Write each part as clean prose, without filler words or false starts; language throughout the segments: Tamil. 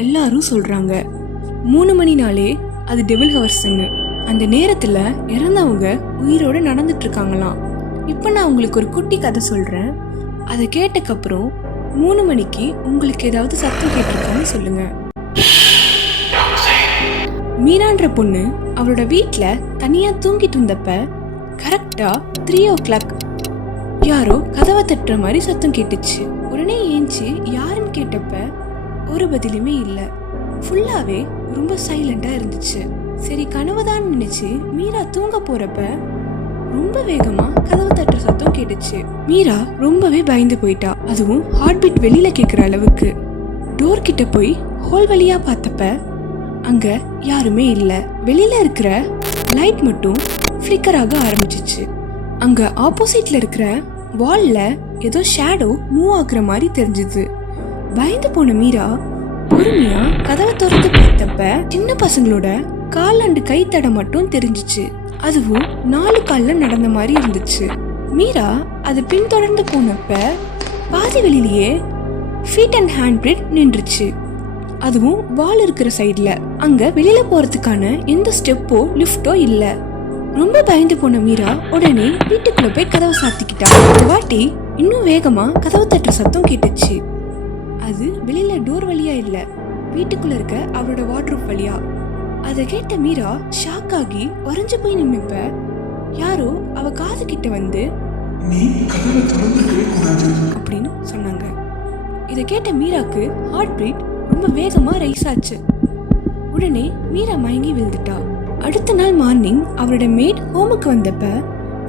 எல்லாரும் சொல்றாங்க. 3 மணினாலே அது டெவில் ஹவர்ஸ்ன்னு. அந்த நேரத்துல இறந்தவங்க உயிரோட நடந்துட்டு இருக்காங்களாம். இப்ப நான் உங்களுக்கு ஒரு குட்டி கதை சொல்றேன். அதை கேட்டக்கப்புறம் 3 மணிக்கு உங்களுக்கு ஏதாவது சத்தம் கேட்டிருக்கான்னு சொல்லுங்க. மீரான்ற பொண்ணு அவளோட வீட்டுல தனியா தூங்கிட்டு இருந்தப்ப கரெக்டா 3 o'clock யாரோ கதவை தட்டுற மாதிரி சத்தம் கேட்டுச்சு. உடனே ஏஞ்சி யாருன்னு கேட்டப்ப ஒரு பதிலுமே இல்லை. ஃபுல்லாவே ரொம்ப சைலண்டா இருந்துச்சு. சரி கனவுதான் நினைச்சு மீரா தூங்க போறப்ப ரொம்ப வேகமா கதவு தட்டுற சத்தம் கேட்டுச்சு. மீரா ரொம்பவே பயந்து போயிட்டா. அதுவும் ஹார்ட் பீட் வெளியில கேட்குற அளவுக்கு. டோர் கிட்ட போய் ஹோல் வழியா பார்த்தப்ப அங்க யாருமே இல்ல. வெளியில இருக்கிற லைட் மட்டும் ஃபிளிக்கர் ஆக ஆரம்பிச்சிச்சு. அங்க ஆப்போசிட்ல இருக்கிற வால்ல ஏதோ ஷேடோ மூவ் ஆகுற மாதிரி தெரிஞ்சுது. பயந்து போன மீரா பொறுமையா கதவை திறந்து பார்த்தப்ப சின்ன பசங்களோட கால் அண்டு கை தடை மட்டும் தெரிஞ்சிச்சு. அதுவும் 4 கால்ல நடந்த மாதிரி இருந்துச்சு. மீரா அது பின்தொடர்ந்து போனப்ப பாதி வெளியிலேயே ஃபீட் அண்ட் ஹேண்ட் பிரிட் நின்றுச்சு. அதுவும் வால் இருக்கிற சைட்ல. அங்க வெளியில போறதுக்கான எந்த ஸ்டெப்போ லிஃப்டோ இல்ல. ரொம்ப பயந்து போன மீரா உடனே வீட்டுக்குள்ள போய் கதவை சாத்திக்கிட்டா. ஒரு வாட்டி இன்னும் வேகமா கதவு தட்டுற சத்தம் கேட்டுச்சு. அது வெளியில டோர் வழியா இல்ல, வீட்டுக்குள்ள இருக்க அவளோட வார்ட்ரோப் வழியா. அதை கேட்ட மீரா ஷாக் ஆகி உறைஞ்சு போய் நின்னப்ப யாரோ அவ காது கிட்ட வந்து நீ கதவை திறந்துக்கவே கூடாது அப்படின்னு சொன்னாங்க. இதை கேட்ட மீராக்கு ஹார்ட் பீட் ரொம்ப வேகமா ரைஸ் ஆச்சு. உடனே மீரா மயங்கி விழுந்துட்டா. அடுத்த நாள் மார்னிங் அவரோட மேட் ஹோமுக்கு வந்தப்ப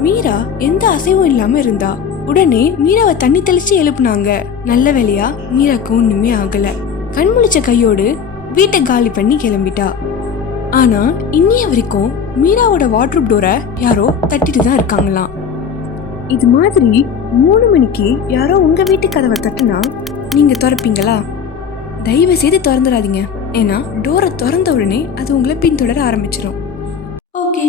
மீரா எந்த அசைவும் இல்லாம இருந்தா. உடனே மீராவை தண்ணி தெளிச்சு எழுப்புனாங்க. நல்ல வேலையா மீராக்கு ஒண்ணுமே ஆகல. கண் முழிச்ச கையோடு வீட்டை காலி பண்ணி கிளம்பிட்டா. ஆனா இன்னிய வரைக்கும் மீராவோட வார்ட்ரோப் டோரை யாரோ தட்டிட்டு தான் இருக்காங்களாம். இது மாதிரி 3 மணிக்கு யாரோ உங்க வீட்டு கதவை தட்டுனா நீங்க திறப்பீங்களா? தயவு செய்து திறந்துடாதீங்க. ஏன்னா டோரை திறந்த உடனே அது உங்களை பின்தொடர ஆரம்பிச்சிடும். ஓகே.